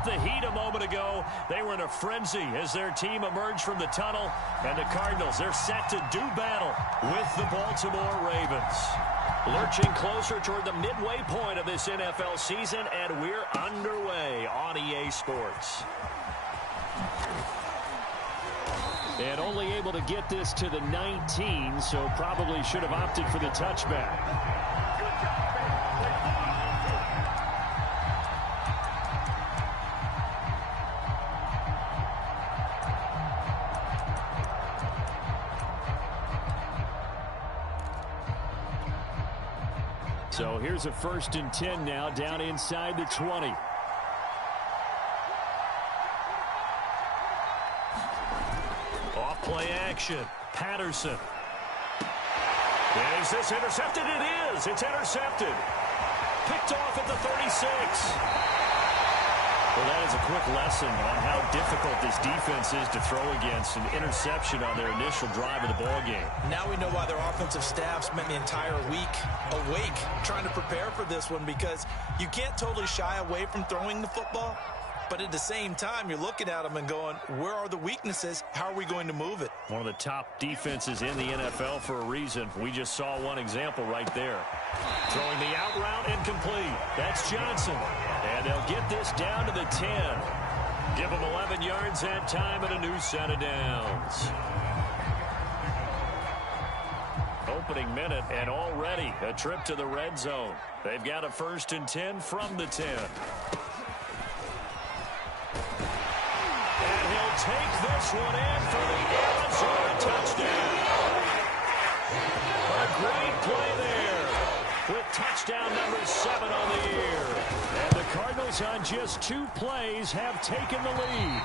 up the heat a moment ago. They were in a frenzy as their team emerged from the tunnel. And the Cardinals, they're set to do battle with the Baltimore Ravens. Lurching closer toward the midway point of this NFL season, and we're underway on EA Sports. And only able to get this to the 19, so probably should have opted for the touchback. So here's a 1st and 10 now, down inside the 20. Off play action. Patterson. And is this intercepted? It is. It's intercepted. Picked off at the 36. Well, that is a quick lesson on how difficult this defense is to throw against. An interception on their initial drive of the ball game. Now we know why their offensive staff spent the entire week awake trying to prepare for this one, because you can't totally shy away from throwing the football. But at the same time, you're looking at them and going, where are the weaknesses? How are we going to move it? One of the top defenses in the NFL for a reason. We just saw one example right there. Throwing the out route incomplete. That's Johnson. And they'll get this down to the 10. Give them 11 yards that time and a new set of downs. Opening minute and already a trip to the red zone. They've got a 1st and 10 from the 10. Take this one in for the Arizona touchdown. A great play there with touchdown number 7 on the year. And the Cardinals on just 2 plays have taken the lead.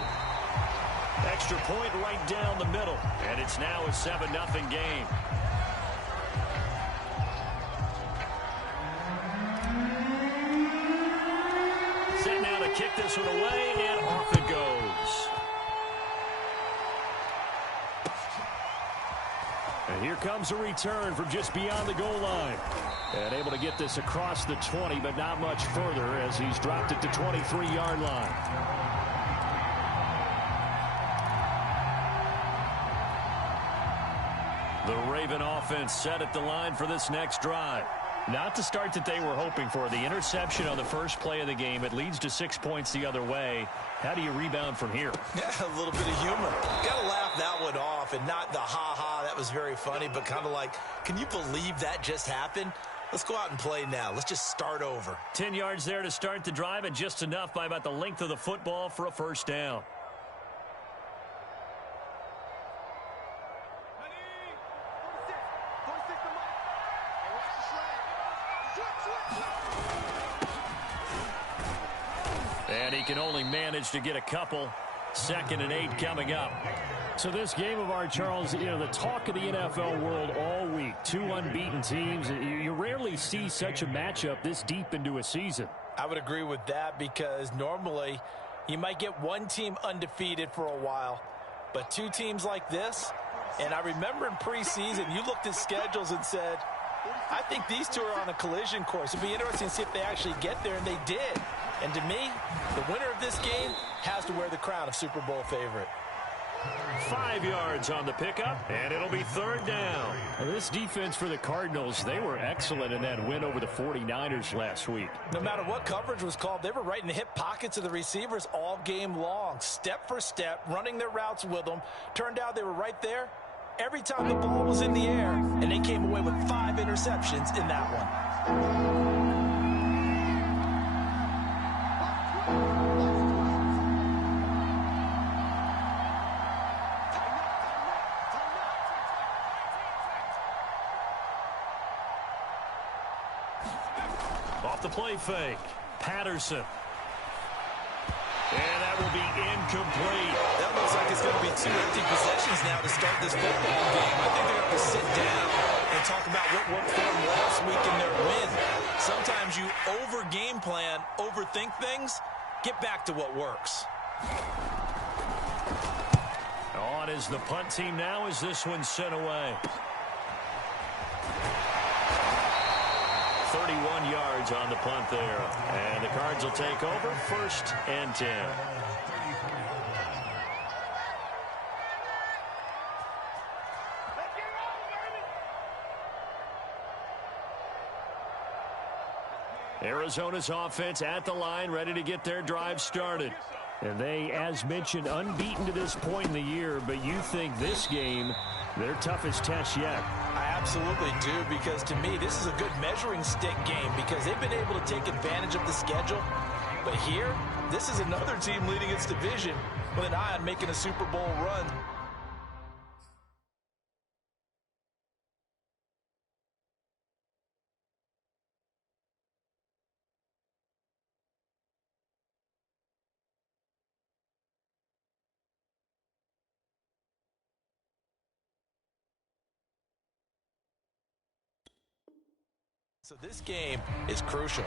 Extra point right down the middle. And it's now a 7-0 game. Set now to kick this one away, and off it goes. And here comes a return from just beyond the goal line. And able to get this across the 20, but not much further as he's dropped it to 23-yard line. The Raven offense set at the line for this next drive. Not the start that they were hoping for. The interception on the first play of the game. It leads to 6 points the other way. How do you rebound from here? Yeah, a little bit of humor. Got to laugh that one off, and not the ha-ha, that was very funny, but kind of like, can you believe that just happened? Let's go out and play now. Let's just start over. 10 yards there to start the drive, and just enough by about the length of the football for a 1st down. And he can only manage to get a couple. 2nd and 8 coming up. So this game of ours, Charles, you know, the talk of the NFL world all week. 2 unbeaten teams. You rarely see such a matchup this deep into a season. I would agree with that, because normally you might get one team undefeated for a while, but 2 teams like this, and I remember in preseason you looked at schedules and said, I think these 2 are on a collision course. It'd be interesting to see if they actually get there, and they did. And to me, the winner of this game has to wear the crown of Super Bowl favorite. 5 yards on the pickup, and it'll be 3rd down. Well, this defense for the Cardinals, they were excellent in that win over the 49ers last week. No matter what coverage was called, they were right in the hip pockets of the receivers all game long, step for step, running their routes with them. Turned out they were right there every time the ball was in the air, and they came away with 5 interceptions in that one. Off the play fake, Patterson. And that will be incomplete. That looks like it's going to be 2 empty possessions now to start this football game. I think they're going to have to sit down and talk about what worked for them last week in their win. Sometimes you over-game plan, overthink things. Get back to what works. On is the punt team now as this one's sent away. 3rd 31 yards on the punt there. And the Cards will take over 1st and 10. Arizona's offense at the line, ready to get their drive started. And they, as mentioned, unbeaten to this point in the year, but you think this game, their toughest test yet? I absolutely do, because to me, this is a good measuring stick game because they've been able to take advantage of the schedule. But here, this is another team leading its division with an eye on making a Super Bowl run. So this game is crucial.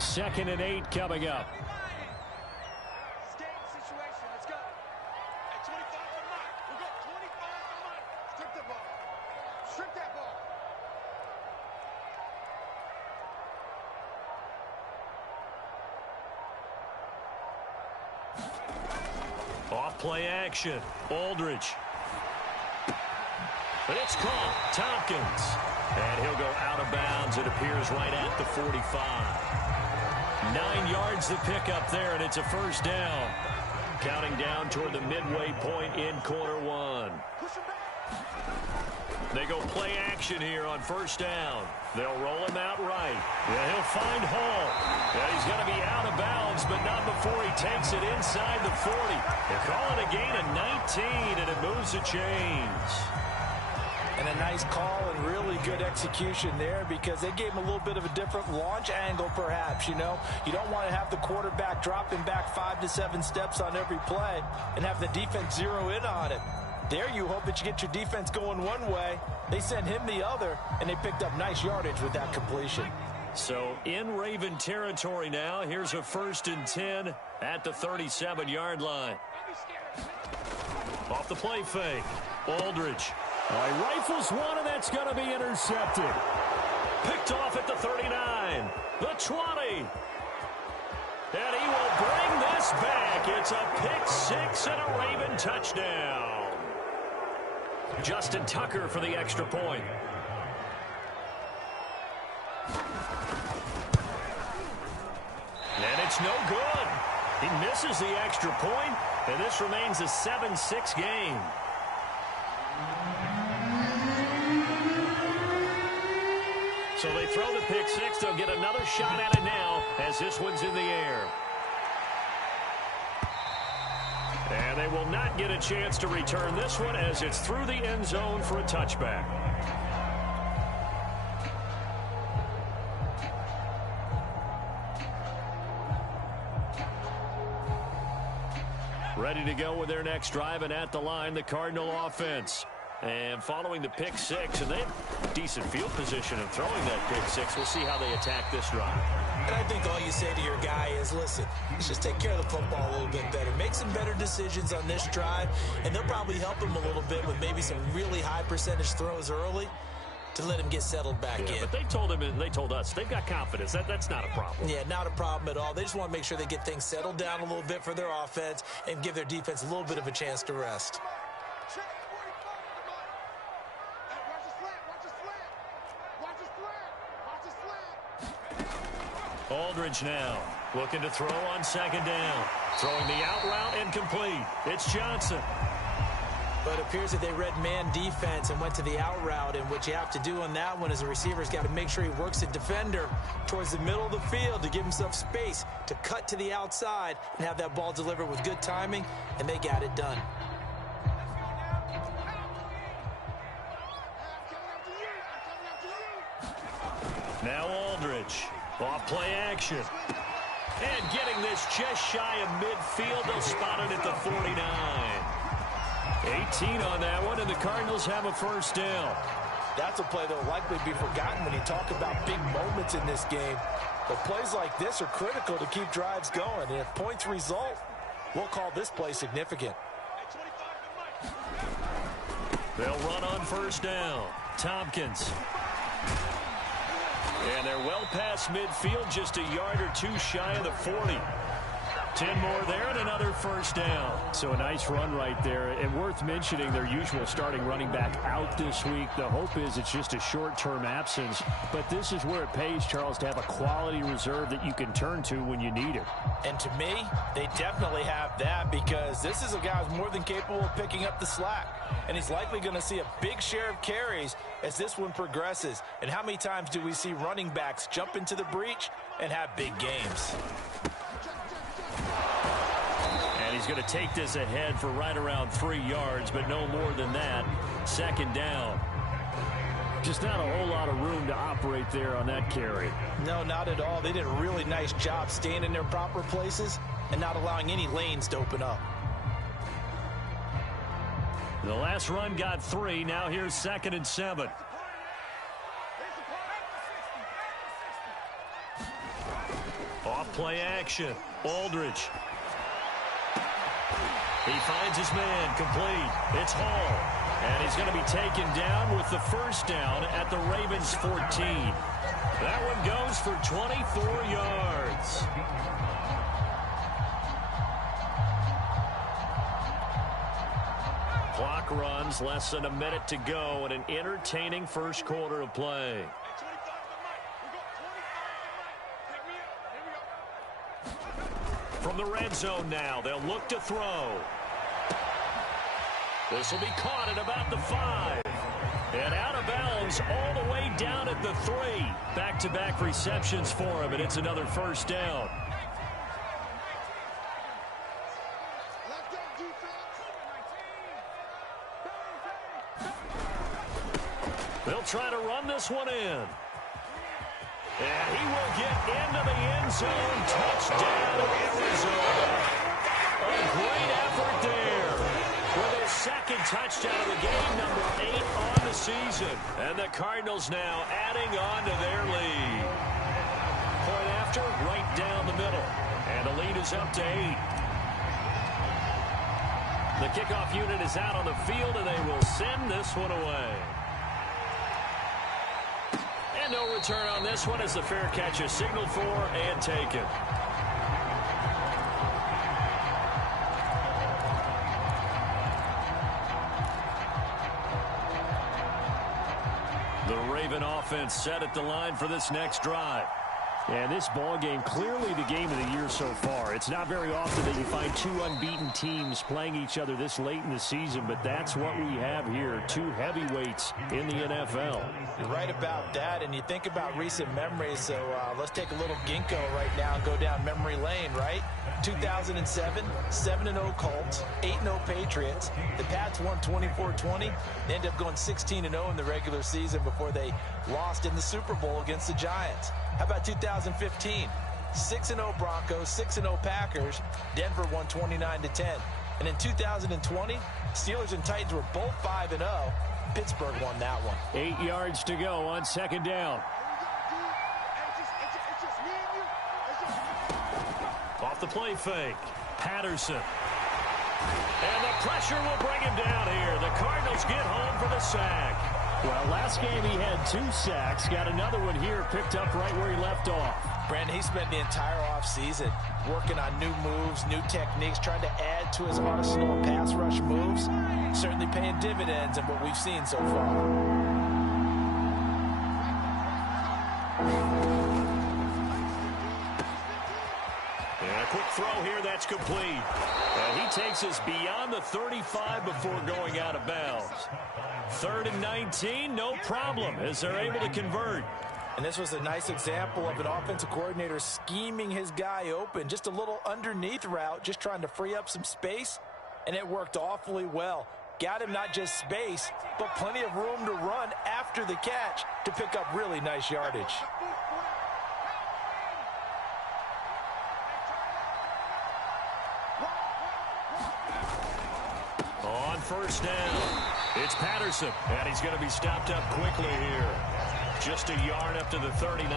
2nd and 8 coming up. Escape situation. Let's go. At 25 for Mike. We'll go 25 for Mike. Strip the ball. Strip that ball. Off play action. Aldridge. But it's caught. Tompkins. And he'll go out of bounds. It appears right at the 45. 9 yards to pick up there, and it's a 1st down. Counting down toward the midway point in quarter 1. They go play action here on 1st down. They'll roll him out right. Yeah, he'll find Hall. Yeah, he's going to be out of bounds, but not before he takes it inside the 40. They're calling a gain of 19, and it moves the chains. And a nice call and really good execution there because they gave him a little bit of a different launch angle perhaps, you know. You don't want to have the quarterback dropping back 5 to 7 steps on every play and have the defense zero in on it. There you hope that you get your defense going one way. They sent him the other, and they picked up nice yardage with that completion. So in Raven territory now, here's a 1st and 10 at the 37-yard line. Off the play fake. Aldridge. He rifles one, and that's going to be intercepted. Picked off at the 39, the 20. And he will bring this back. It's a pick 6 and a Raven touchdown. Justin Tucker for the extra point. And it's no good. He misses the extra point, and this remains a 7-6 game. So they throw the pick 6. They'll get another shot at it now as this one's in the air. And they will not get a chance to return this one as it's through the end zone for a touchback. Ready to go with their next drive, and at the line, the Cardinal offense. And following the pick 6, and they have decent field position in throwing that pick 6. We'll see how they attack this drive. And I think all you say to your guy is, listen, let's just take care of the football a little bit better. Make some better decisions on this drive, and they'll probably help him a little bit with maybe some really high percentage throws early to let him get settled back in. But they told him and they told us they've got confidence. That's not a problem. Yeah, not a problem at all. They just want to make sure they get things settled down a little bit for their offense and give their defense a little bit of a chance to rest. Aldridge now looking to throw on 2nd down. Throwing the out route incomplete. It's Johnson. But it appears that they read man defense and went to the out route, and what you have to do on that one is the receiver's got to make sure he works the defender towards the middle of the field to give himself space to cut to the outside and have that ball delivered with good timing, and they got it done. Now Aldridge. Off play action. And getting this just shy of midfield. They'll spot it at the 49. 18 on that one, and the Cardinals have a 1st down. That's a play that will likely be forgotten when you talk about big moments in this game. But plays like this are critical to keep drives going. And if points result, we'll call this play significant. They'll run on 1st down. Tompkins. And they're well past midfield, just a yard or two shy of the 40. 10 more there and another first down. So a nice run right there. And worth mentioning, their usual starting running back out this week. The hope is it's just a short-term absence. But this is where it pays, Charles, to have a quality reserve that you can turn to when you need it. And to me, they definitely have that, because this is a guy who's more than capable of picking up the slack. And he's likely going to see a big share of carries as this one progresses. And how many times do we see running backs jump into the breach and have big games? And he's going to take this ahead for right around 3 yards, but no more than that. Second down. Just not a whole lot of room to operate there on that carry. No, not at all. They did a really nice job staying in their proper places and not allowing any lanes to open up. The last run got 3. Now here's 2nd and 7. Off play action. Aldridge. He finds his man, complete. It's Hall. And he's going to be taken down with the first down at the Ravens' 14. That one goes for 24 yards. Clock runs, less than a minute to go, and an entertaining first quarter of play. From the red zone now, they'll look to throw. This will be caught at about the 5. And out of bounds all the way down at the 3. Back-to-back receptions for him, and it's another first down. They'll try to run this one in. And he will get into the end zone. Touchdown, Arizona. A great effort there for their second touchdown of the game, number 8 on the season. And the Cardinals now adding on to their lead. Point after, right down the middle. And the lead is up to 8. The kickoff unit is out on the field, and they will send this one away. And no return on this one as the fair catch is signaled for and taken. The Raven offense set at the line for this next drive. And this ball game, clearly the game of the year so far. It's not very often that you find 2 unbeaten teams playing each other this late in the season, but that's what we have here, 2 heavyweights in the NFL. You're right about that, and you think about recent memories, so let's take a little ginkgo right now and go down memory lane, right? 2007, 7-0 Colts, 8-0 Patriots. The Pats won 24-20. They ended up going 16-0 in the regular season before they lost in the Super Bowl against the Giants. How about 2015? 6-0 Broncos, 6-0 Packers. Denver won 29-10. And in 2020, Steelers and Titans were both 5-0. Pittsburgh won that one. 8 yards to go on second down. Off the play fake. Patterson. And the pressure will bring him down here. The Cardinals get home for the sack. Well, last game he had 2 sacks. Got another one here, picked up right where he left off. Brandon, he spent the entire offseason working on new moves, new techniques, trying to add to his arsenal of pass rush moves. Certainly paying dividends in what we've seen so far. Quick throw here, that's complete. And he takes us beyond the 35 before going out of bounds. 3rd and 19, no problem, as they're able to convert. And this was a nice example of an offensive coordinator scheming his guy open. Just a little underneath route, just trying to free up some space, and it worked awfully well. Got him not just space, but plenty of room to run after the catch to pick up really nice yardage. On first down, it's Patterson, and he's going to be stopped up quickly here. Just a yard up to the 39.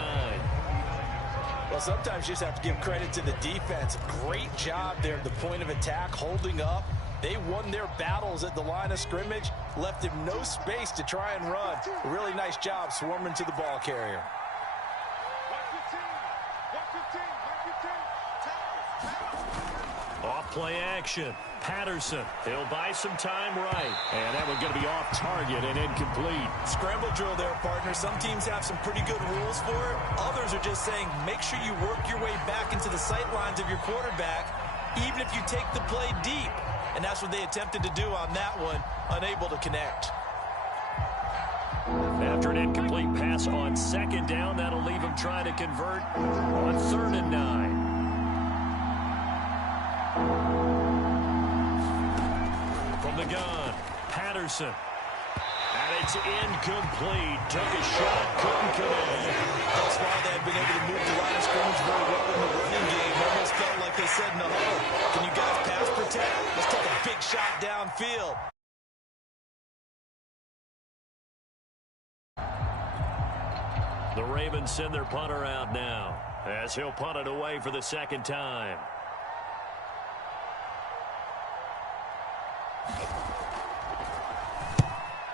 Well, sometimes you just have to give credit to the defense. Great job there at the point of attack, holding up, They won their battles at the line of scrimmage, left him no space to try and run. A really nice job swarming to the ball carrier. Off play action. Patterson. He'll buy some time right. And that one's going to be off target and incomplete. Scramble drill there, partner. Some teams have some pretty good rules for it. Others are just saying make sure you work your way back into the sight lines of your quarterback, even if you take the play deep. And that's what they attempted to do on that one, unable to connect. After an incomplete pass on second down, that'll leave him trying to convert on 3rd and 9. From the gun, Patterson. And it's incomplete. Took a shot, couldn't connect. Thus far, they have been able to move the line of scrimmage very well in the running game. Almost felt like they said in the huddle, can you guys pass protect? Let's take a big shot downfield. The Ravens send their punter out now as he'll punt it away for the second time.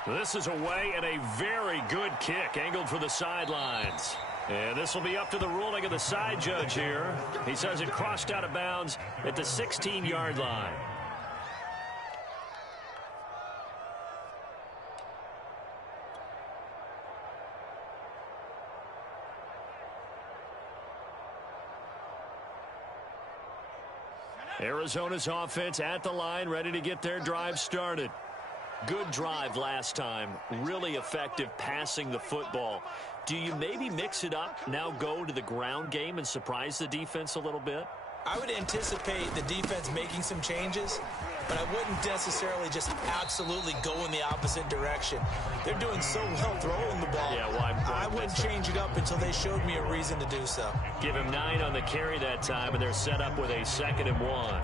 This is away and a very good kick angled for the sidelines. And this will be up to the ruling of the side judge here. He says it crossed out of bounds at the 16-yard line. Arizona's offense at the line, ready to get their drive started. Good drive last time. Really effective passing the football. Do you maybe mix it up, now go to the ground game and surprise the defense a little bit? I would anticipate the defense making some changes, but I wouldn't necessarily just absolutely go in the opposite direction. They're doing so well throwing the ball. Yeah, well, I wouldn't change it up until they showed me a reason to do so. Give him 9 on the carry that time, and they're set up with a 2nd and 1.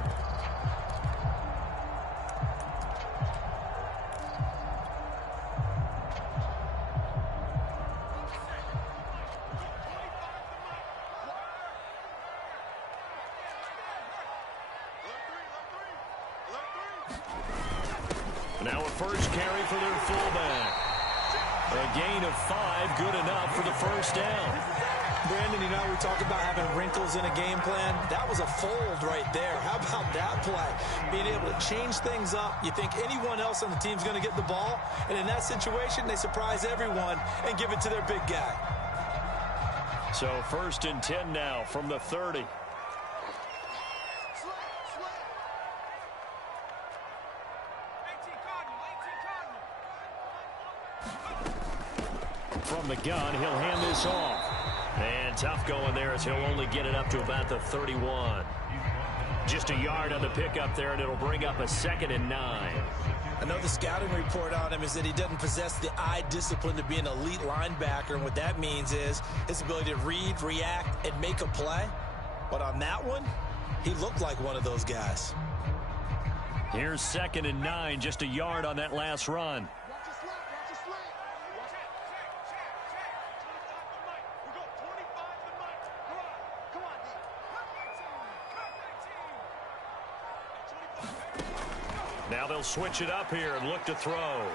Now a first carry for their fullback. A gain of 5, good enough for the first down. Brandon, you know, we talk about having wrinkles in a game plan. That was a fold right there. How about that play? Being able to change things up. You think anyone else on the team's going to get the ball, and in that situation, they surprise everyone and give it to their big guy. So 1st and 10 now from the 30. From the gun, he'll hand this off. And tough going there as he'll only get it up to about the 31. Just a yard on the pickup there, and it'll bring up a 2nd and 9. I know the scouting report on him is that he doesn't possess the eye discipline to be an elite linebacker, and what that means is his ability to read, react, and make a play. But on that one, he looked like one of those guys. Here's 2nd and 9, just a yard on that last run. Now they'll switch it up here and look to throw.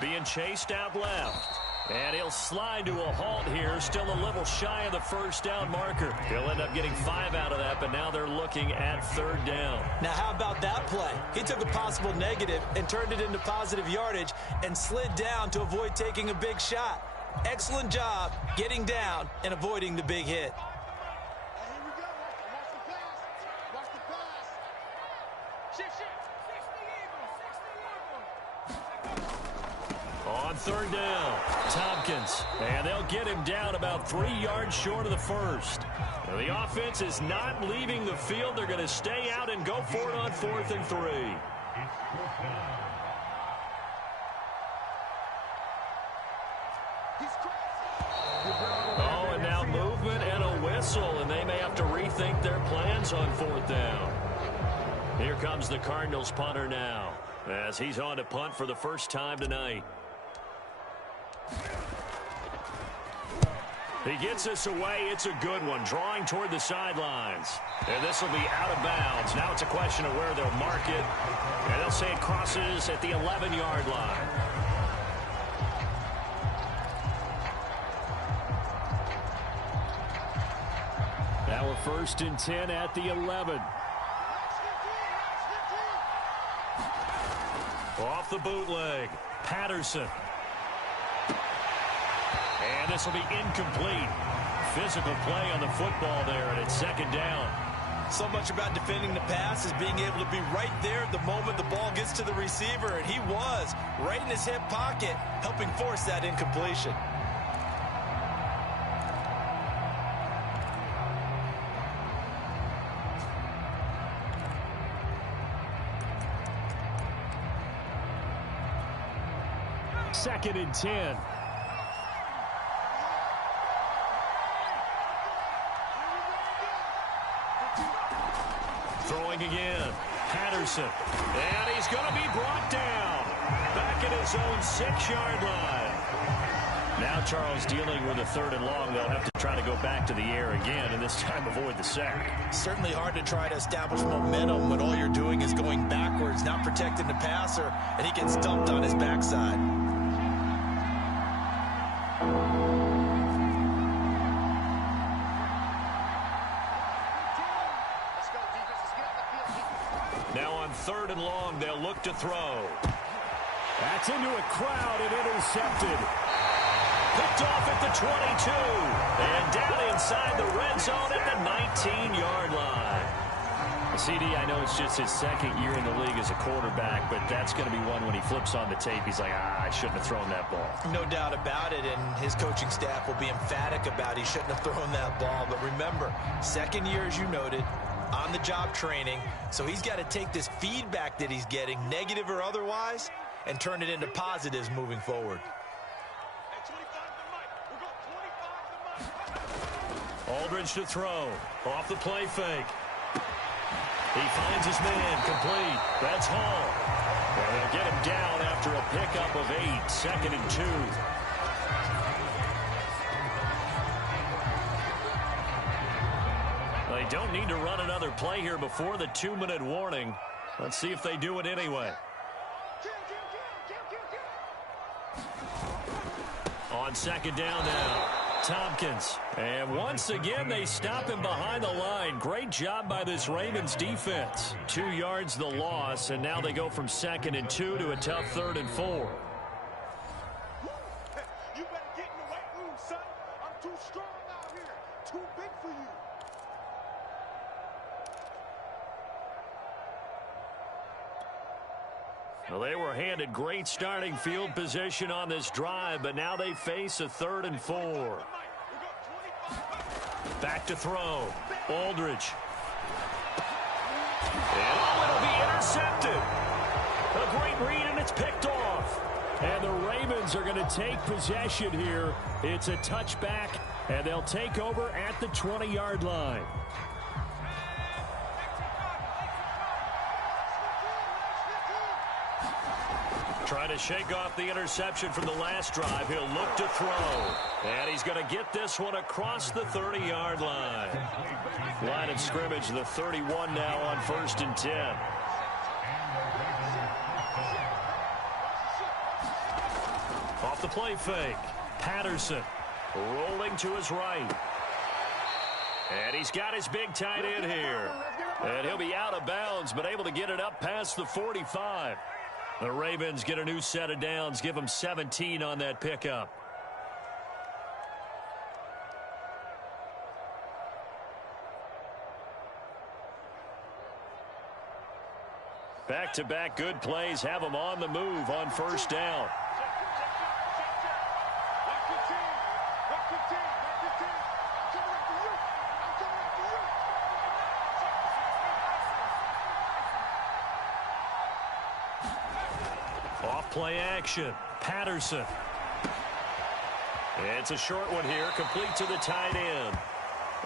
Being chased out left. And he'll slide to a halt here, still a little shy of the first down marker. He'll end up getting 5 out of that, but now they're looking at 3rd down. Now how about that play? He took a possible negative and turned it into positive yardage and slid down to avoid taking a big shot. Excellent job getting down and avoiding the big hit. On 3rd down, Tompkins. And they'll get him down about 3 yards short of the first. Now, the offense is not leaving the field. They're going to stay out and go for it on 4th and 3. Oh, and now movement and a whistle, and they may have to rethink their plans on 4th down. Here comes the Cardinals punter now, as he's on to punt for the first time tonight. He gets this away. It's a good one, drawing toward the sidelines. And this will be out of bounds. Now it's a question of where they'll mark it. And they'll say it crosses at the 11-yard line. Now a 1st and 10 at the 11. Off the bootleg, Patterson. And this will be incomplete. Physical play on the football there, and it's 2nd down. So much about defending the pass is being able to be right there at the moment the ball gets to the receiver, and he was right in his hip pocket, helping force that incompletion. Second and 10. Throwing again, Patterson. And he's going to be brought down. Back at his own 6-yard line. Now Charles dealing with a 3rd and long. They'll have to try to go back to the air again, and this time avoid the sack. Certainly hard to try to establish momentum when all you're doing is going backwards, not protecting the passer, and he gets dumped on his backside. Now on 3rd and long, they'll look to throw. That's into a crowd and intercepted. Picked off at the 22. And down inside the red zone at the 19-yard line. CD, I know it's just his 2nd year in the league as a quarterback, but that's going to be one when he flips on the tape. He's like, I shouldn't have thrown that ball. No doubt about it, and his coaching staff will be emphatic about he shouldn't have thrown that ball. But remember, 2nd year, as you noted, on-the-job training, so he's got to take this feedback that he's getting, negative or otherwise, and turn it into positives moving forward. Aldridge to throw. Off the play fake. He finds his man, complete. That's Hall. And they'll get him down after a pickup of 8, 2nd and 2. They don't need to run another play here before the 2-minute warning. Let's see if they do it anyway. On 2nd down now, Tompkins. And once again, they stop him behind the line. Great job by this Ravens defense. 2 yards the loss, and now they go from 2nd and 2 to a tough 3rd and 4. You better get in the weight room, son. I'm too strong out here. Too big for you. Well, they were handed great starting field position on this drive, but now they face a 3rd and 4. Back to throw. Aldridge. And it'll be intercepted. A great read, and it's picked off. And the Ravens are going to take possession here. It's a touchback, and they'll take over at the 20-yard line. Trying to shake off the interception from the last drive. He'll look to throw. And he's going to get this one across the 30-yard line. Line of scrimmage, the 31 now on 1st and 10. Off the play fake. Patterson rolling to his right. And he's got his big tight end here. And he'll be out of bounds, but able to get it up past the 45. The Ravens get a new set of downs, give them 17 on that pickup. Back-to-back good plays have them on the move on 1st down. Play action. Patterson. It's a short one here, complete to the tight end.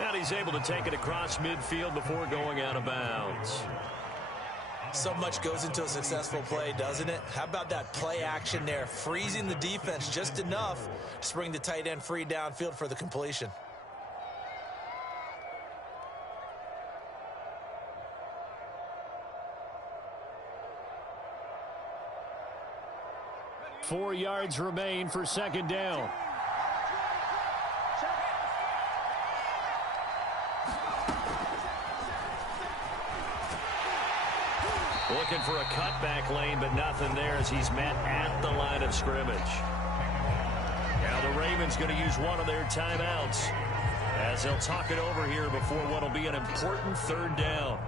And he's able to take it across midfield before going out of bounds. So much goes into a successful play, doesn't it? How about that play action there, freezing the defense just enough to bring the tight end free downfield for the completion. Four yards remain for second down. Looking for a cutback lane, but nothing there as he's met at the line of scrimmage. Now the Ravens going to use one of their timeouts as they'll talk it over here before what will be an important third down.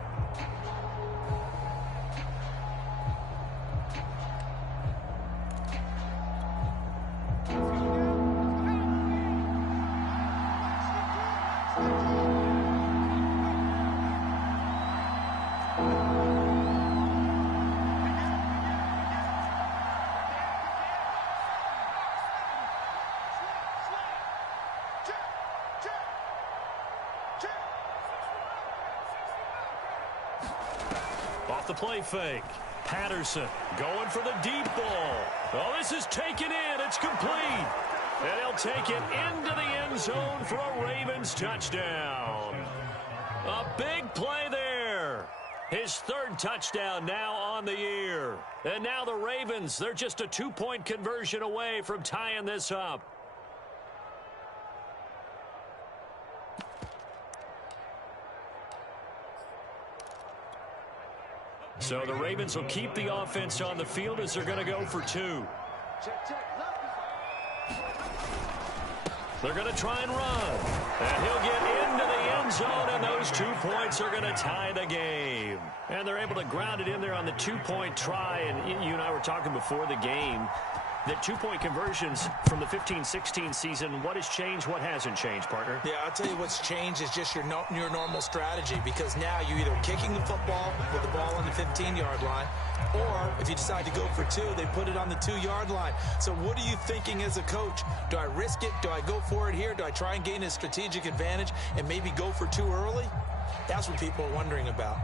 Off the play fake. Patterson going for the deep ball. Oh, this is taken in. It's complete. And he'll take it into the end zone for a Ravens touchdown. A big play there. His third touchdown now on the year. And now the Ravens, they're just a 2-point conversion away from tying this up. So the Ravens will keep the offense on the field as they're going to go for two. They're going to try and run. And he'll get into the end zone, and those 2 points are going to tie the game. And they're able to ground it in there on the 2-point try. And you and I were talking before the game that 2-point conversions from the 15-16 season, what has changed, what hasn't changed, partner? Yeah, I'll tell you what's changed is just your normal strategy, because now you're either kicking the football with the ball on the 15-yard line, or if you decide to go for two, they put it on the 2-yard line. So what are you thinking as a coach? Do I risk it? Do I go for it here? Do I try and gain a strategic advantage and maybe go for two early? That's what people are wondering about.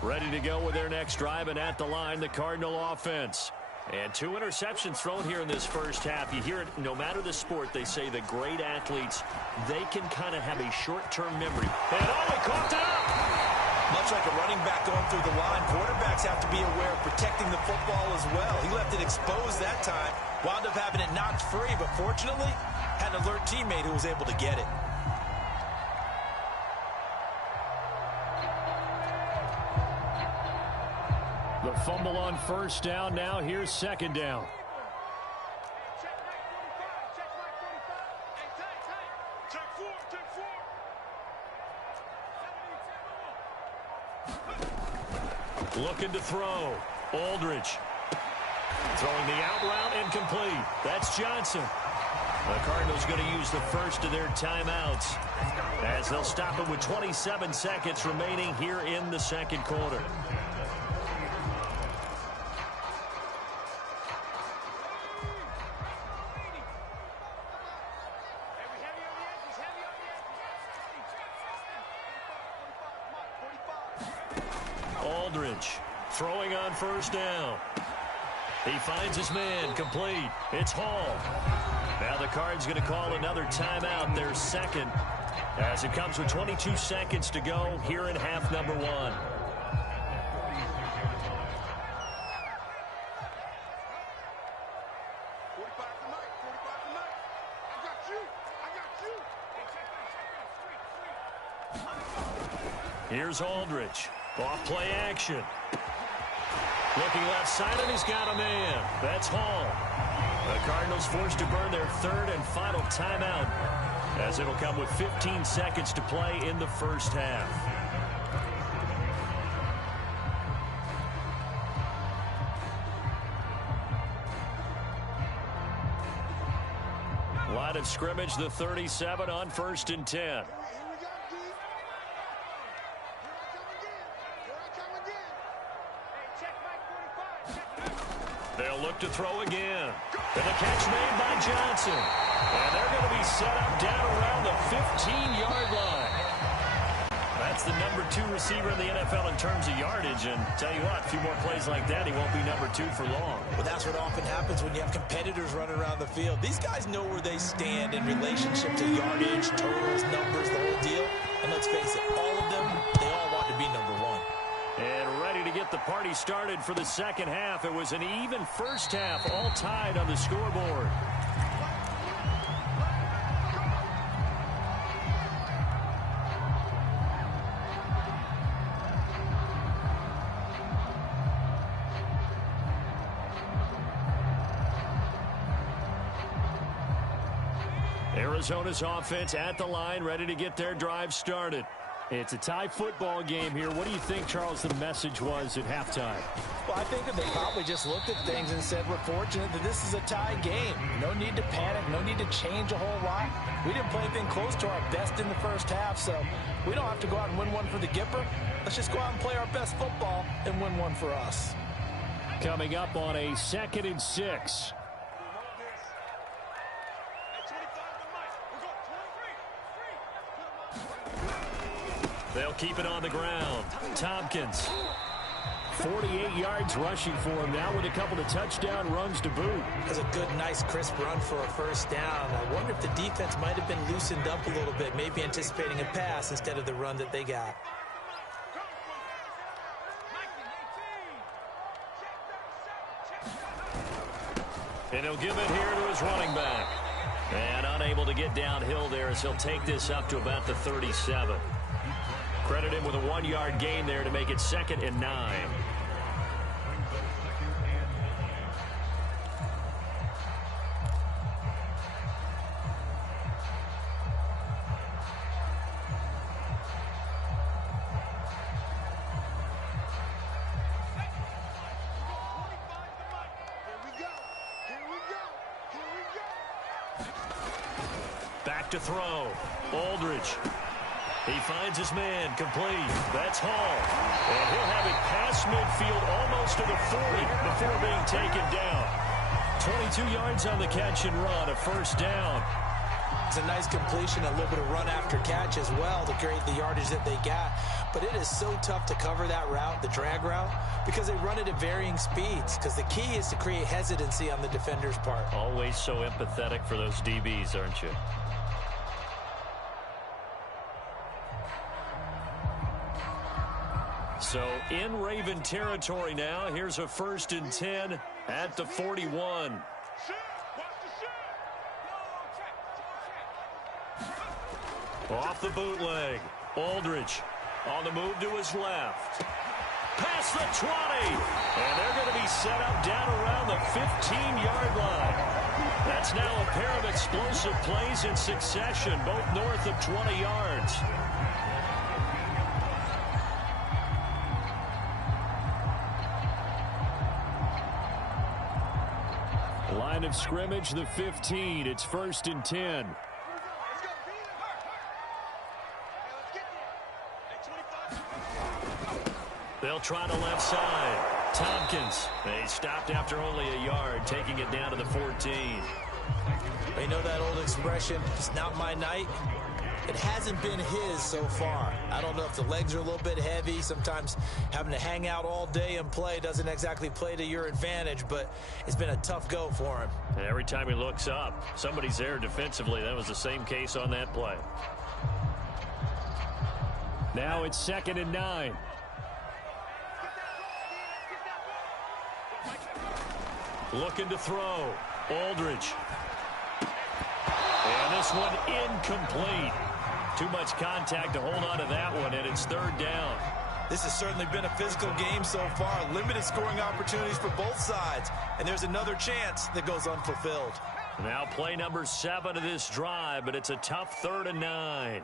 Ready to go with their next drive, and at the line, the Cardinal offense. And 2 interceptions thrown here in this first half. You hear it, no matter the sport, they say the great athletes, they can kind of have a short-term memory. And oh, he coughed it up! Much like a running back going through the line, quarterbacks have to be aware of protecting the football as well. He left it exposed that time, wound up having it knocked free, but fortunately, had an alert teammate who was able to get it. The fumble on first down. Now here's second down. Looking to throw. Aldridge. Throwing the out route, incomplete. That's Johnson. The Cardinals going to use the first of their timeouts as they'll stop it with 27 seconds remaining here in the second quarter. Aldridge throwing on first down. He finds his man, complete. It's Hall. Now the Cards going to call another timeout, their second, as it comes with 22 seconds to go here in half number one. Here's Aldridge. Off play action. Looking left side, and he's got a man. That's Hall. The Cardinals forced to burn their third and final timeout, as it'll come with 15 seconds to play in the first half. Line of scrimmage, the 37 on 1st and 10. They'll look back to throw again. And the catch made by Johnson. And they're going to be set up down around the 15-yard line. That's the number 2 receiver in the NFL in terms of yardage. And tell you what, a few more plays like that, he won't be number 2 for long. Well, that's what often happens when you have competitors running around the field. These guys know where they stand in relationship to yardage, totals, numbers, the whole deal. And let's face it, all of them, they all want to be number 1. And ready to get the party started for the second half. It was an even first half, all tied on the scoreboard. Arizona's offense at the line, ready to get their drive started. It's a tie football game here. What do you think, Charles, the message was at halftime? Well, I think that they probably just looked at things and said, we're fortunate that this is a tie game. No need to panic. No need to change a whole lot. We didn't play anything close to our best in the first half, so we don't have to go out and win one for the Gipper. Let's just go out and play our best football and win one for us. Coming up on a 2nd and 6. They'll keep it on the ground. Tompkins. 48 yards rushing for him now with a couple of touchdown runs to boot. That's a good, nice, crisp run for a first down. I wonder if the defense might have been loosened up a little bit, maybe anticipating a pass instead of the run that they got. And he'll give it here to his running back. And unable to get downhill there as he'll take this up to about the 37. Credit him with a 1-yard gain there to make it 2nd and 9. Back to throw. Aldridge. He finds his man, complete. That's Hall. And he'll have it past midfield almost to the 40 before being taken down. 22 yards on the catch and run, a first down. It's a nice completion, a little bit of run after catch as well to create the yardage that they got. But it is so tough to cover that route, the drag route, because they run it at varying speeds. Because the key is to create hesitancy on the defender's part. Always so empathetic for those DBs, aren't you? So in Raven territory now. Here's a 1st and 10 at the 41. Off the bootleg. Aldridge on the move to his left. Past the 20. And they're going to be set up down around the 15-yard line. That's now a pair of explosive plays in succession, both north of 20 yards. Line of scrimmage, the 15. It's 1st and 10. They'll try the left side. Tompkins. They stopped after only a yard, taking it down to the 14. You know that old expression, it's not my night? It hasn't been his so far. I don't know if the legs are a little bit heavy. Sometimes having to hang out all day and play doesn't exactly play to your advantage, but it's been a tough go for him. And every time he looks up, somebody's there defensively. That was the same case on that play. Now it's 2nd and 9. Looking to throw. Aldridge. And this one incomplete. Too much contact to hold on to that one, and it's 3rd down. This has certainly been a physical game so far. Limited scoring opportunities for both sides. And there's another chance that goes unfulfilled. Now play number 7 of this drive, but it's a tough 3rd and 9.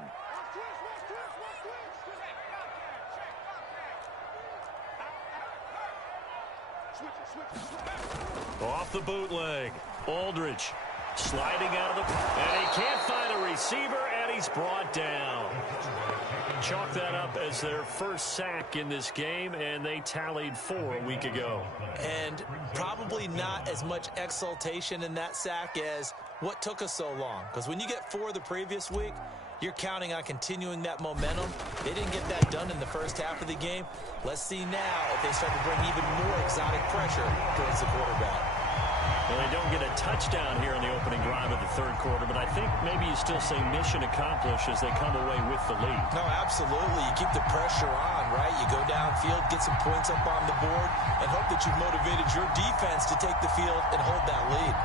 Off the bootleg. Aldridge sliding out of the... And he can't find a receiver, and he's brought down. Chalk that up as their first sack in this game, and they tallied 4 a week ago. And probably not as much exultation in that sack as what took us so long. Because when you get 4 the previous week, you're counting on continuing that momentum. They didn't get that done in the first half of the game. Let's see now if they start to bring even more exotic pressure towards the quarterback. Well, they don't get a touchdown here in the opening drive of the third quarter, but I think maybe you still say mission accomplished as they come away with the lead. No, absolutely. You keep the pressure on, right? You go downfield, get some points up on the board, and hope that you've motivated your defense to take the field and hold that lead.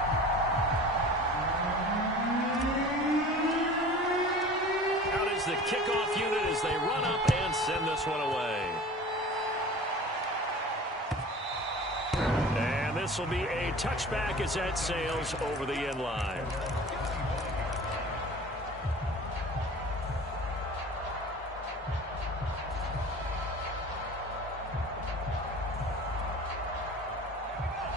Out is the kickoff unit as they run up and send this one away. This will be a touchback as that sails over the end line.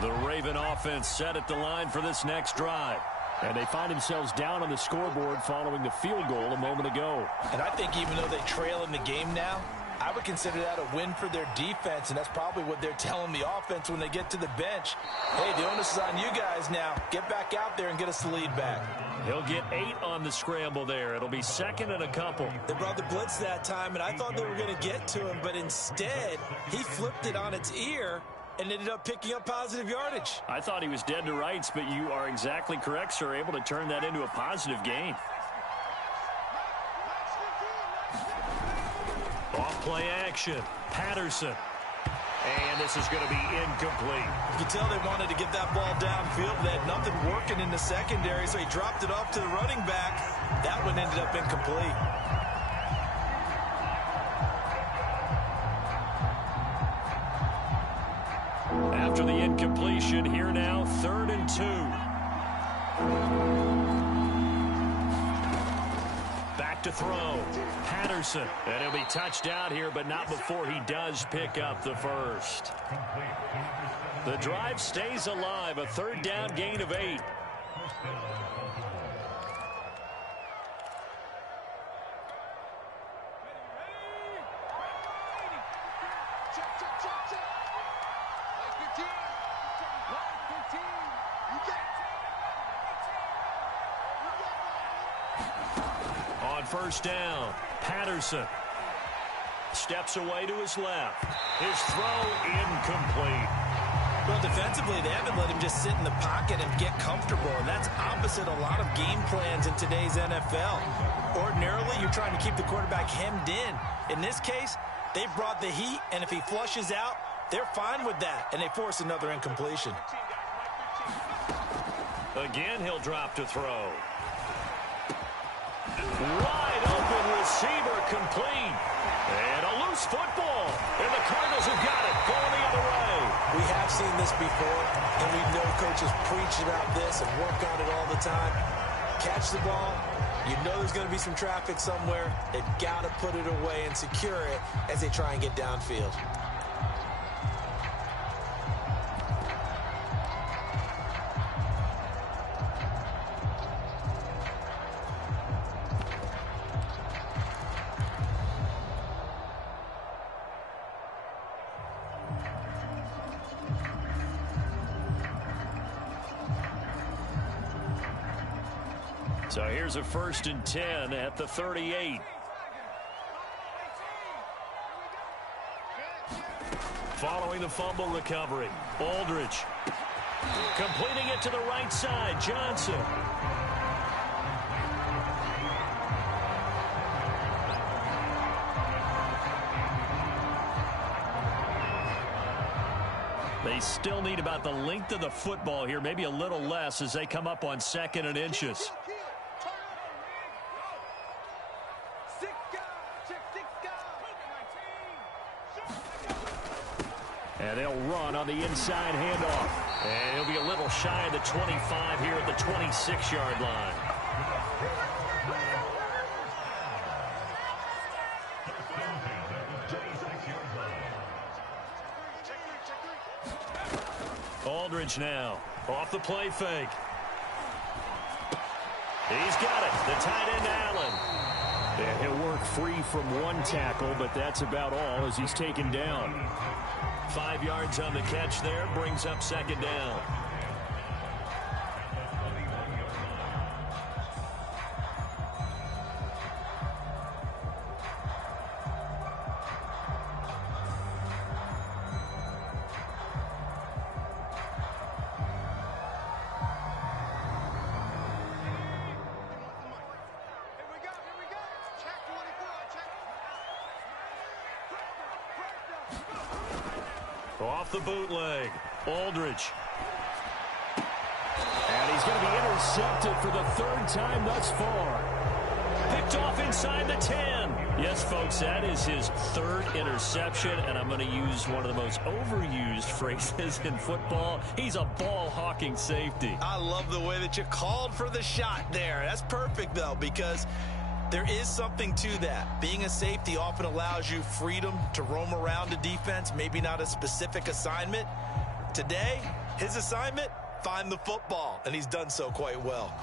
The Raven offense set at the line for this next drive. And they find themselves down on the scoreboard following the field goal a moment ago. And I think even though they trail in the game now, I would consider that a win for their defense, and that's probably what they're telling the offense when they get to the bench. Hey, the onus is on you guys now. Get back out there and get us the lead back. He'll get 8 on the scramble there. It'll be second and a couple. They brought the blitz that time, and I thought they were going to get to him, but instead, he flipped it on its ear and ended up picking up positive yardage. I thought he was dead to rights, but you are exactly correct, sir, able to turn that into a positive gain. Off-play action. Patterson. And this is going to be incomplete. You can tell they wanted to get that ball downfield. They had nothing working in the secondary, so he dropped it off to the running back. That one ended up incomplete. After the incompletion, here now, 3rd and 2. Back to throw. Patterson. And he'll be touched out here, but not before he does pick up the first. The drive stays alive. A 3rd down gain of 8. On first down, Patterson steps away to his left. His throw incomplete. Well, defensively, they haven't let him just sit in the pocket and get comfortable, and that's opposite a lot of game plans in today's NFL. Ordinarily, you're trying to keep the quarterback hemmed in. In this case, they brought the heat, and if he flushes out, they're fine with that, and they force another incompletion. Again, he'll drop to throw. Wide open receiver complete. And a loose football. And the Cardinals have got it going the other way. We have seen this before, and we know coaches preach about this and work on it all the time. Catch the ball. You know there's going to be some traffic somewhere. They've got to put it away and secure it as they try and get downfield. So here's a 1st and 10 at the 38. Following the fumble recovery, Aldridge completing it to the right side. Johnson. They still need about the length of the football here, maybe a little less as they come up on 2nd and inches. And they'll run on the inside handoff. And he'll be a little shy of the 25 here at the 26-yard line. Aldridge now off the play fake. He's got it. The tight end, Allen. Yeah, he'll work free from one tackle, but that's about all as he's taken down. 5 yards on the catch there, brings up second down. Off the bootleg, Aldridge. And he's going to be intercepted for the third time thus far. Picked off inside the 10. Yes, folks, that is his third interception, and I'm going to use one of the most overused phrases in football. He's a ball-hawking safety. I love the way that you called for the shot there. That's perfect, though, because there is something to that. Being a safety often allows you freedom to roam around the defense, maybe not a specific assignment. Today, his assignment, find the football, and he's done so quite well.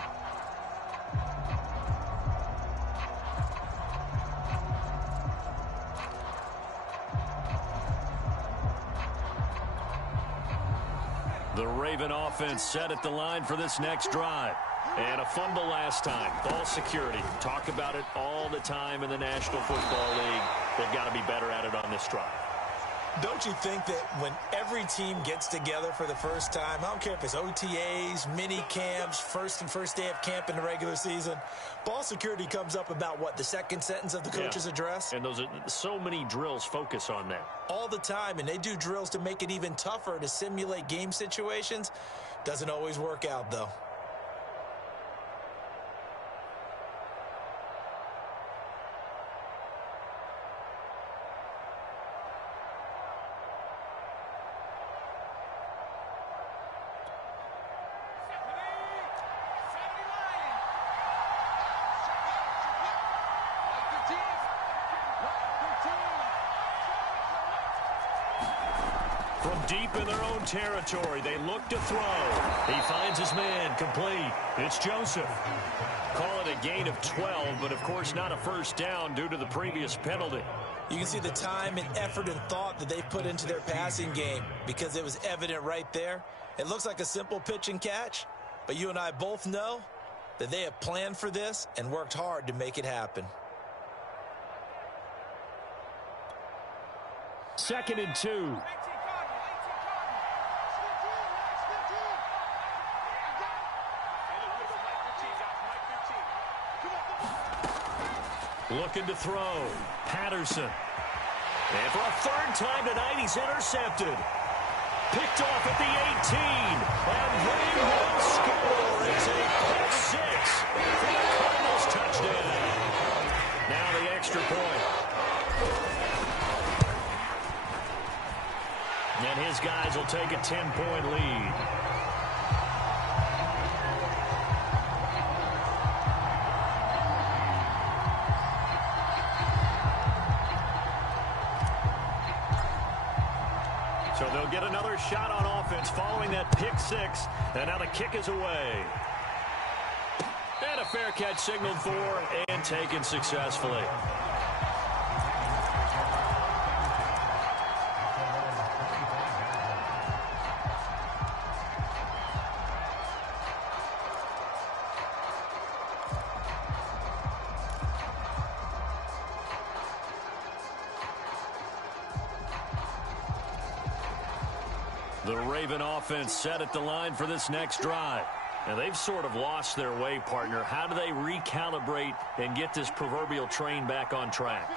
The Raven offense set at the line for this next drive. And a fumble last time. Ball security. Talk about it all the time in the National Football League. They've got to be better at it on this drive. Don't you think that when every team gets together for the first time, I don't care if it's OTAs, mini camps, first day of camp in the regular season, ball security comes up about what, the second sentence of the coach's address? And those are so many drills focus on that. All the time, and they do drills to make it even tougher to simulate game situations. Doesn't always work out, though. From deep in their own territory, they look to throw. He finds his man, complete. It's Joseph. Call it a gain of 12, but of course not a first down due to the previous penalty. You can see the time and effort and thought that they put into their passing game because it was evident right there. It looks like a simple pitch and catch, but you and I both know that they have planned for this and worked hard to make it happen. 2nd and 2. Looking to throw. Patterson. And for a third time tonight, he's intercepted. Picked off at the 18. And they will score. It's a pick six for the Cardinals touchdown. Now the extra point. And his guys will take a 10-point lead. So they'll get another shot on offense following that pick six. And now the kick is away. And a fair catch signaled for and taken successfully. The Raven offense set at the line for this next drive. Now, they've sort of lost their way, partner. How do they recalibrate and get this proverbial train back on track?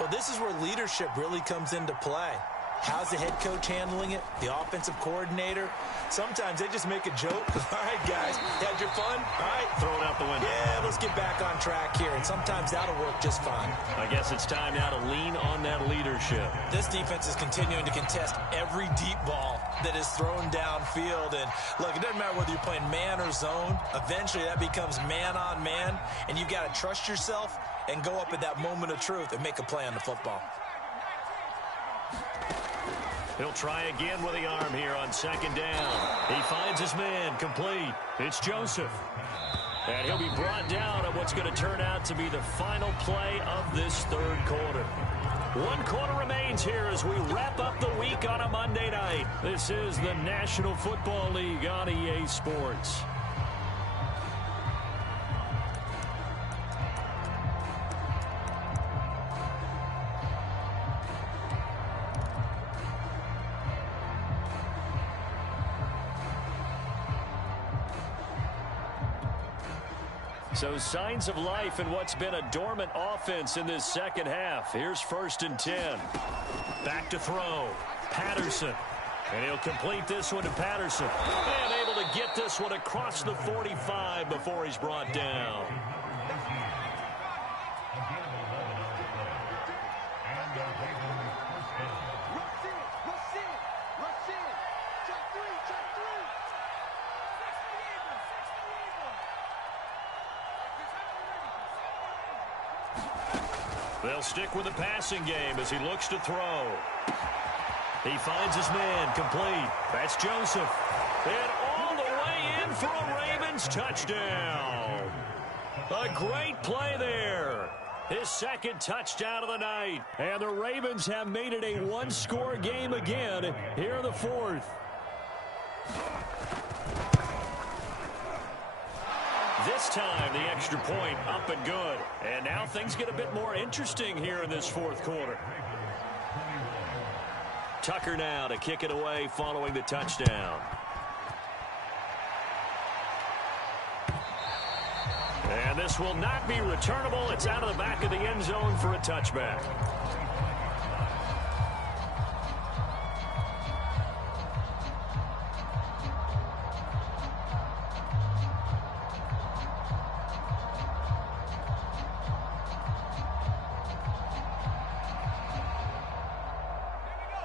Well, this is where leadership really comes into play. How's the head coach handling it? The offensive coordinator? Sometimes they just make a joke. All right, guys, had your fun? All right. Throw it out the window. Yeah, let's get back on track here. And sometimes that'll work just fine. I guess it's time now to lean on that leadership. This defense is continuing to contest every deep ball that is thrown downfield. And, look, it doesn't matter whether you're playing man or zone. Eventually, that becomes man on man. And you've got to trust yourself and go up at that moment of truth and make a play on the football. He'll try again with the arm here on second down. He finds his man, complete. It's Joseph. And he'll be brought down at what's going to turn out to be the final play of this third quarter. 1 quarter remains here as we wrap up the week on a Monday night. This is the National Football League on EA Sports. So signs of life in what's been a dormant offense in this second half. Here's 1st and 10. Back to throw. Patterson. And he'll complete this one to Patterson. And able to get this one across the 45 before he's brought down. They'll stick with the passing game as he looks to throw. He finds his man complete. That's Joseph. And all the way in for a Ravens touchdown. A great play there. His 2nd touchdown of the night. And the Ravens have made it a 1-score game again here in the 4th. This time, the extra point up and good. And now things get a bit more interesting here in this 4th quarter. Tucker now to kick it away following the touchdown. And this will not be returnable. It's out of the back of the end zone for a touchback.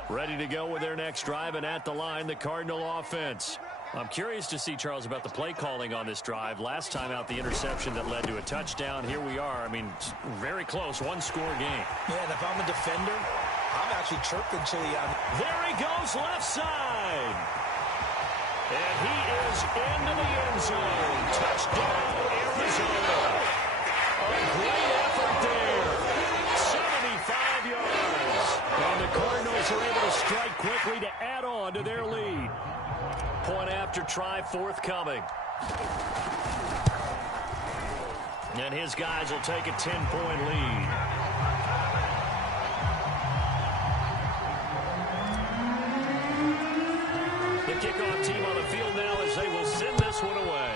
Ready to go with their next drive, and at the line, the Cardinal offense. I'm curious to see, Charles, about the play calling on this drive. Last time out, the interception that led to a touchdown. Here we are. I mean, very close, 1-score game. Yeah, and if I'm a defender, I'm actually chirping Chili on. There he goes, left side. And he is into the end zone. Touchdown, Arizona. A great effort there. 75 yards. And the Cardinals are able to strike quickly to add on to their lead. Point after try forthcoming. And his guys will take a 10-point lead. The kickoff team on the field now as they will send this one away.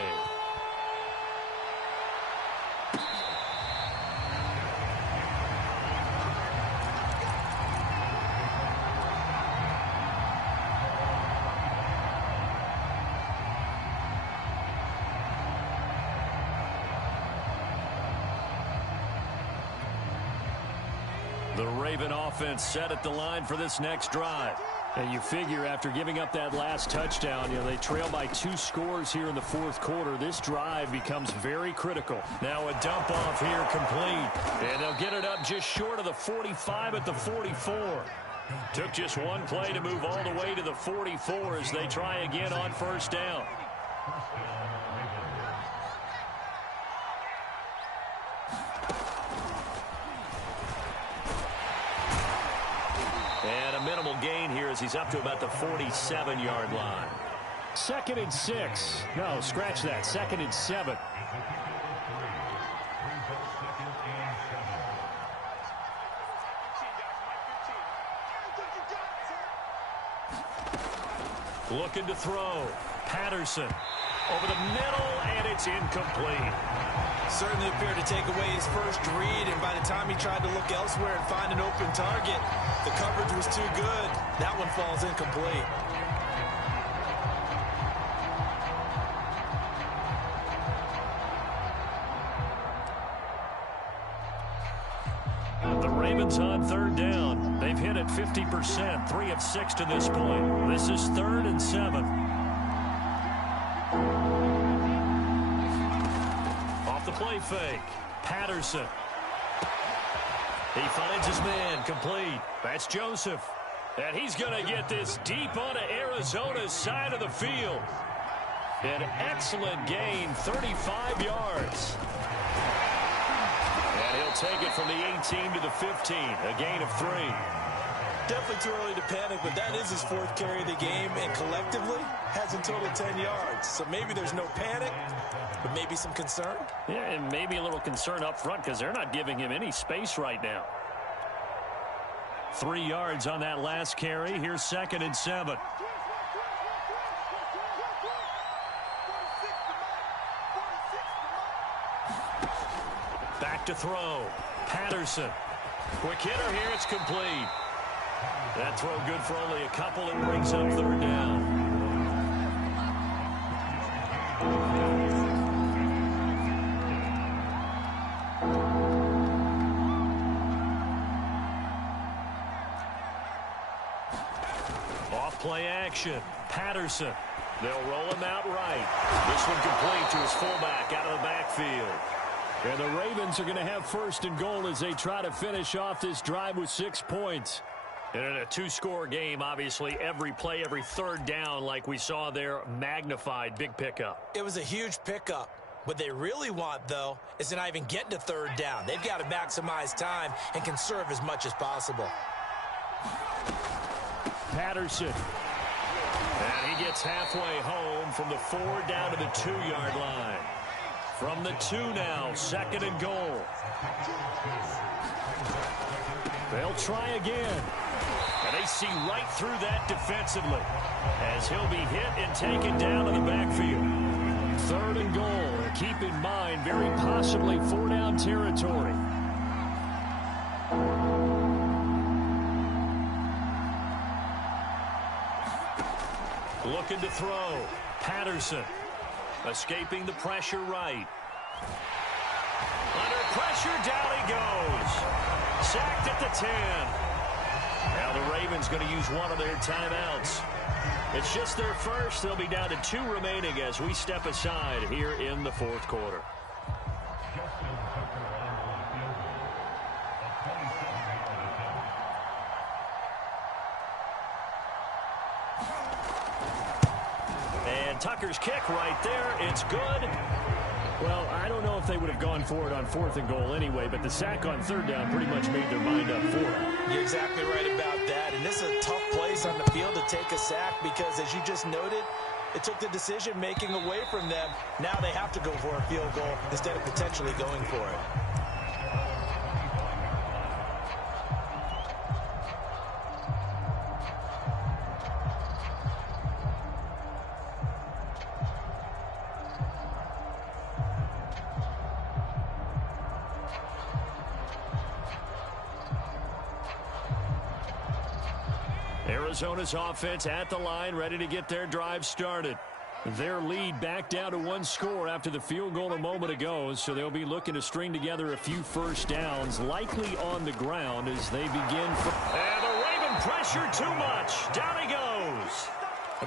The Raven offense set at the line for this next drive. And you figure after giving up that last touchdown, they trail by 2 scores here in the 4th quarter. This drive becomes very critical. Now a dump off here complete. And they'll get it up just short of the 45 at the 44. Took just one play to move all the way to the 44 as they try again on 1st down. And a minimal gain here as he's up to about the 47-yard line. 2nd and 6. No, scratch that. 2nd and 7. Looking to throw. Patterson over the middle, and it's incomplete. Certainly appeared to take away his first read, and by the time he tried to look elsewhere and find an open target, the coverage was too good. That one falls incomplete. The Ravens on 3rd down. They've hit it 50%, 3 of 6 to this point. This is 3rd and 7. Off the play fake. Patterson. He finds his man complete. That's Joseph. And he's going to get this deep onto Arizona's side of the field. An excellent gain, 35 yards. And he'll take it from the 18 to the 15, a gain of 3. Definitely too early to panic, but that is his 4th carry of the game, and collectively has a total 10 yards. So maybe there's no panic, but maybe some concern. Yeah, and maybe a little concern up front because they're not giving him any space right now. 3 yards on that last carry. Here's 2nd and 7. Back to throw. Patterson. Quick hitter here. It's complete. That throw good for only a couple and brings up 3rd down. Off play action. Patterson. They'll roll him out right. This one complete to his fullback out of the backfield. And the Ravens are going to have 1st and goal as they try to finish off this drive with 6 points. And in a 2-score game, obviously, every play, every 3rd down, like we saw there, magnified. Big pickup. It was a huge pickup. What they really want, though, is to not even get to 3rd down. They've got to maximize time and conserve as much as possible. Patterson. And he gets halfway home from the 4 down to the 2-yard line. From the 2 now, 2nd and goal. They'll try again. And they see right through that defensively as he'll be hit and taken down to the backfield. 3rd and goal. Keep in mind, very possibly 4-down territory. Looking to throw. Patterson. Escaping the pressure right. Under pressure, down he goes. Sacked at the 10. Now the Ravens going to use one of their timeouts. It's just their first. They'll be down to 2 remaining as we step aside here in the 4th quarter. And Tucker's kick right there. It's good. Well, I don't know if they would have gone for it on 4th and goal anyway, but the sack on 3rd down pretty much made their mind up for it. You're exactly right about that. And this is a tough place on the field to take a sack because, as you just noted, it took the decision-making away from them. Now they have to go for a field goal instead of potentially going for it. Arizona's offense at the line, ready to get their drive started. Their lead back down to 1 score after the field goal a moment ago, so they'll be looking to string together a few 1st downs, likely on the ground as they begin. And the Raven pressure too much. Down he goes.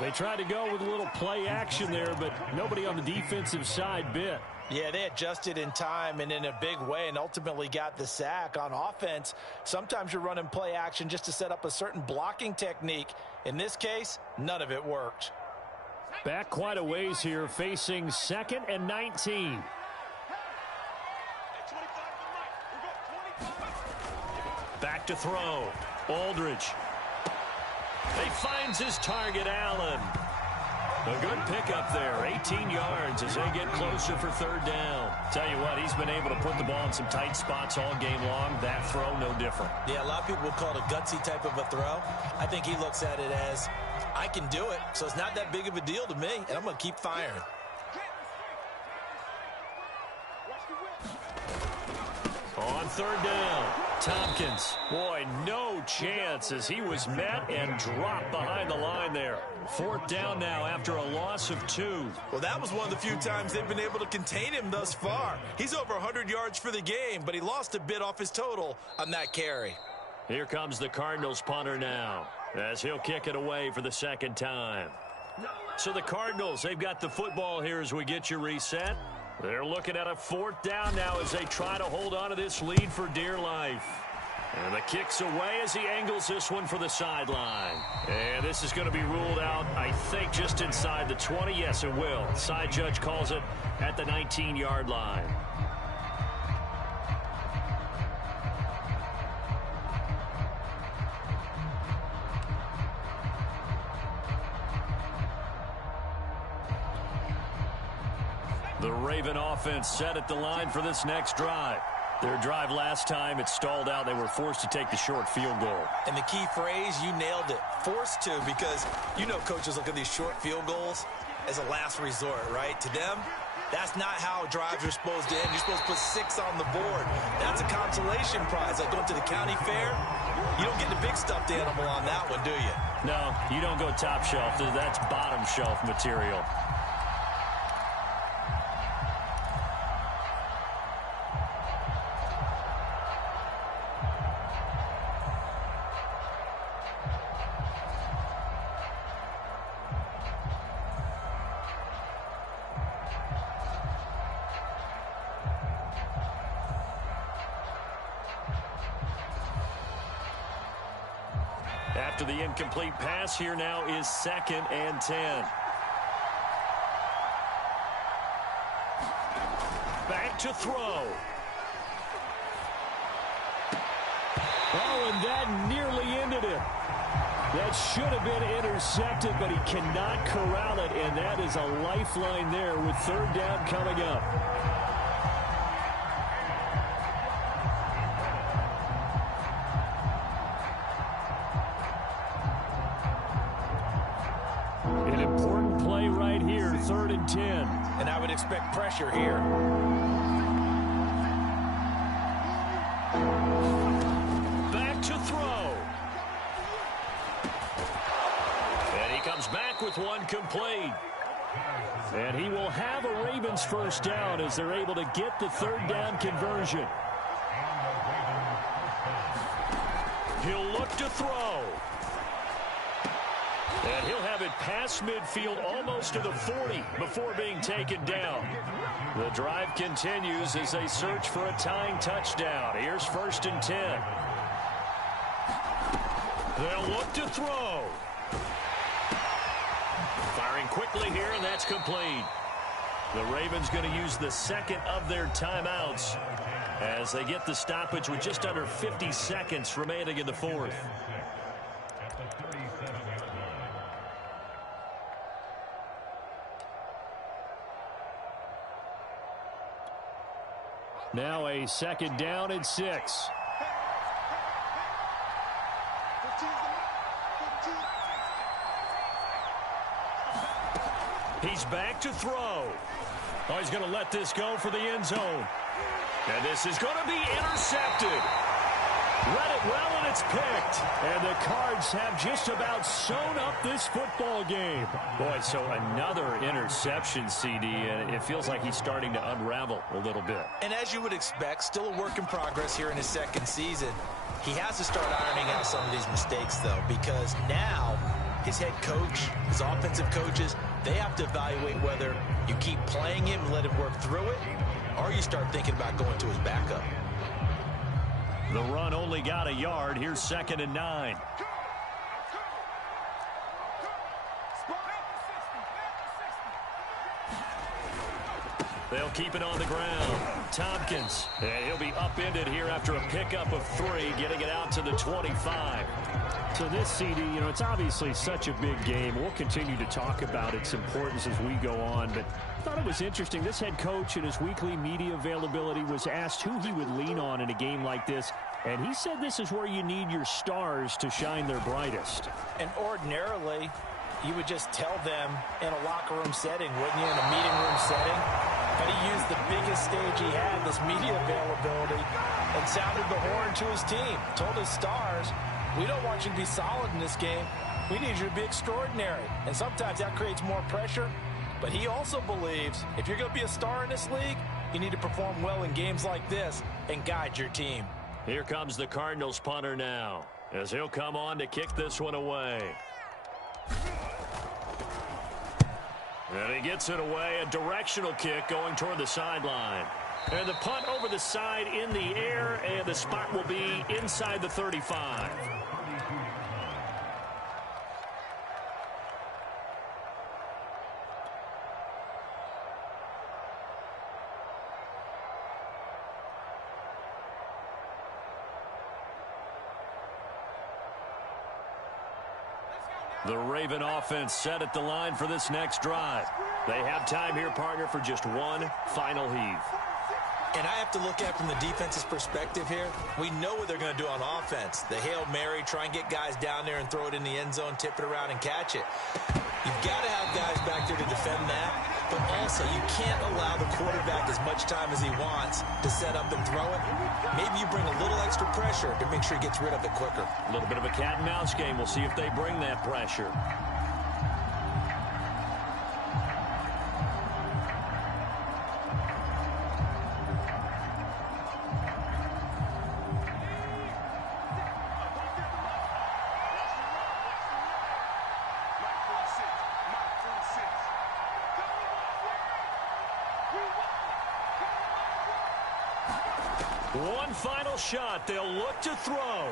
They tried to go with a little play action there, but nobody on the defensive side bit. Yeah, they adjusted in time and in a big way and ultimately got the sack. On offense, sometimes you're running play action just to set up a certain blocking technique. In this case, none of it worked. Back quite a ways here, facing 2nd and 19. Back to throw. Aldridge. He finds his target, Allen. A good pickup there, 18 yards as they get closer for 3rd down. Tell you what, he's been able to put the ball in some tight spots all game long. That throw, no different. Yeah, a lot of people would call it a gutsy type of a throw. I think he looks at it as, I can do it, so it's not that big of a deal to me, and I'm going to keep firing. On 3rd down, Tompkins. Boy, no chance as he was met and dropped behind the line there. 4th down now after a loss of 2. Well, that was one of the few times they've been able to contain him thus far. He's over 100 yards for the game, but he lost a bit off his total on that carry. Here comes the Cardinals punter now as he'll kick it away for the 2nd time. So the Cardinals, they've got the football here as we get you reset. They're looking at a 4th down now as they try to hold on to this lead for dear life. And the kick's away as he angles this one for the sideline. And this is going to be ruled out, I think, just inside the 20. Yes, it will. Side judge calls it at the 19-yard line. The Raven offense set at the line for this next drive. Their drive last time, it stalled out. They were forced to take the short field goal. And the key phrase, you nailed it, forced to, because you know coaches look at these short field goals as a last resort, right? To them, that's not how drives are supposed to end. You're supposed to put 6 on the board. That's a consolation prize. Like going to the county fair, you don't get the big stuffed animal on that one, do you? No, you don't go top shelf. That's bottom shelf material. After the incomplete pass, here now is 2nd and 10. Back to throw. Oh, and that nearly ended it. That should have been intercepted, but he cannot corral it, and that is a lifeline there with 3rd down coming up. An important play right here, 3rd and 10. And I would expect pressure here. Back to throw. And he comes back with one complete. And he will have a Ravens 1st down as they're able to get the 3rd down conversion. He'll look to throw. And he'll have it past midfield almost to the 40 before being taken down. The drive continues as they search for a tying touchdown. Here's 1st and 10. They'll look to throw. Firing quickly here, and that's complete. The Ravens going to use the 2nd of their timeouts as they get the stoppage with just under 50 seconds remaining in the 4th. Now a 2nd down and 6. He's back to throw. Oh, he's going to let this go for the end zone. And this is going to be intercepted. Read it well, and it's picked. And the Cards have just about sewn up this football game. Boy, so another interception, CD, and it feels like he's starting to unravel a little bit. And as you would expect, still a work in progress here in his 2nd season. He has to start ironing out some of these mistakes, though, because now his head coach, his offensive coaches, they have to evaluate whether you keep playing him and let him work through it, or you start thinking about going to his backup. The run only got a yard. Here's 2nd and 9. They'll keep it on the ground. Tompkins, and he'll be upended here after a pickup of 3, getting it out to the 25. So this, CD, you know, it's obviously such a big game. We'll continue to talk about its importance as we go on, but I thought it was interesting. This head coach in his weekly media availability was asked who he would lean on in a game like this, and he said this is where you need your stars to shine their brightest. And ordinarily, you would just tell them in a locker room setting, wouldn't you, in a meeting room setting? But he used the biggest stage he had, this media availability, and sounded the horn to his team. Told his stars, we don't want you to be solid in this game. We need you to be extraordinary. And sometimes that creates more pressure. But he also believes if you're going to be a star in this league, you need to perform well in games like this and guide your team. Here comes the Cardinals punter now, as he'll come on to kick this one away. And he gets it away, a directional kick going toward the sideline. And the punt over the side in the air, and the spot will be inside the 35. The Raven offense set at the line for this next drive. They have time here, partner, for just one final heave. And I have to look at it from the defense's perspective here. We know what they're going to do on offense. The Hail Mary, try and get guys down there and throw it in the end zone, tip it around and catch it. You've got to have guys back there to defend that, but also you can't allow the quarterback as much time as he wants to set up and throw it. Maybe you bring a little extra pressure to make sure he gets rid of it quicker. A little bit of a cat and mouse game. We'll see if they bring that pressure. One final shot. They'll look to throw.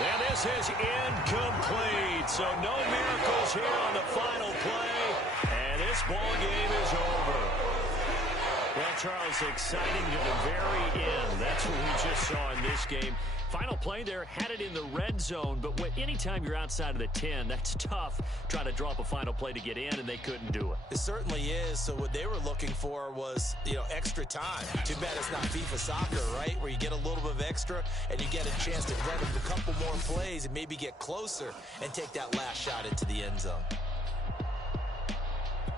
And this is incomplete. So no miracles here on the final play. And this ball game is over. Well, Charles, exciting to the very end. That's what we just saw in this game. Final play there, had it in the red zone, but anytime you're outside of the 10, that's tough. Trying to draw up a final play to get in, and they couldn't do it. It certainly is. So what they were looking for was, extra time. Too bad it's not FIFA soccer, right, where you get a little bit of extra and you get a chance to run a couple more plays and maybe get closer and take that last shot into the end zone.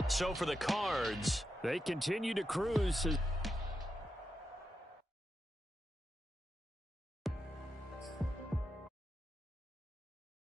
So for the Cards, they continue to cruise.